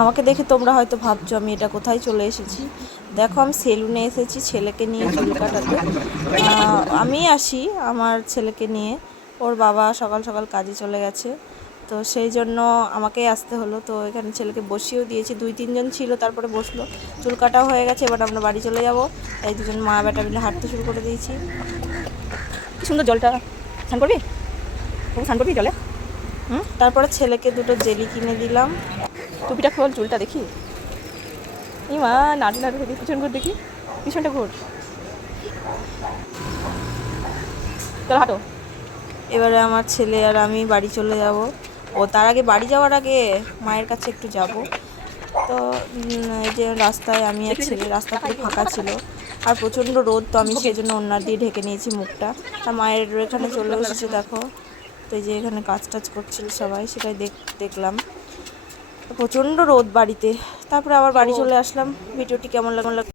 আমাকে দেখে তোমরা হয়তো ভাবছো আমি এটা কোথায় চলে এসেছি। দেখো আমি সেলুনে এসেছি ছেলেকে নিয়ে চুল কাটাতে। আমি আসি আমার ছেলেকে নিয়ে, ওর বাবা সকাল সকাল কাজে চলে গেছে, তো সেই জন্য আমাকেই আসতে হলো। তো এখানে ছেলেকে বসিয়েও দিয়েছি, 2-3 জন ছিল, তারপরে বসলো। চুল কাটাও হয়ে গেছে, এবার আমরা বাড়ি চলে যাব। তাই দুজন মা বেটা মিলে হাঁটতে শুরু করে দিয়েছি। কি সুন্দর জলটা, স্নান করবি? স্নান করবি জলে? তারপরে ছেলেকে দুটো জেলি কিনে দিলাম। টুপিটা খোল, চুলটা দেখি। মা নাড়ু নাড়ু দেখি, পিছন ঘুর দেখি, পিছনটা ঘুর, চল হাঁটো। এবারে আমার ছেলে আর আমি বাড়ি চলে যাব। ও তার আগে, বাড়ি যাওয়ার আগে মায়ের কাছে একটু যাব। তো এই যে রাস্তায় আমি আর ছেলে, রাস্তা পুরো ফাঁকা ছিল আর প্রচণ্ড রোদ, তো আমি সেই জন্য ওড়না দিয়ে ঢেকে নিয়েছি মুখটা। আর মায়ের এখানে চলে এসেছে দেখো। তো এই যে এখানে কাজ টাজ করছিল সবাই, সেটাই দেখলাম। প্রচণ্ড রোদ বাড়িতে। তারপরে আবার বাড়ি চলে আসলাম। ভিডিওটি কেমন লাগলো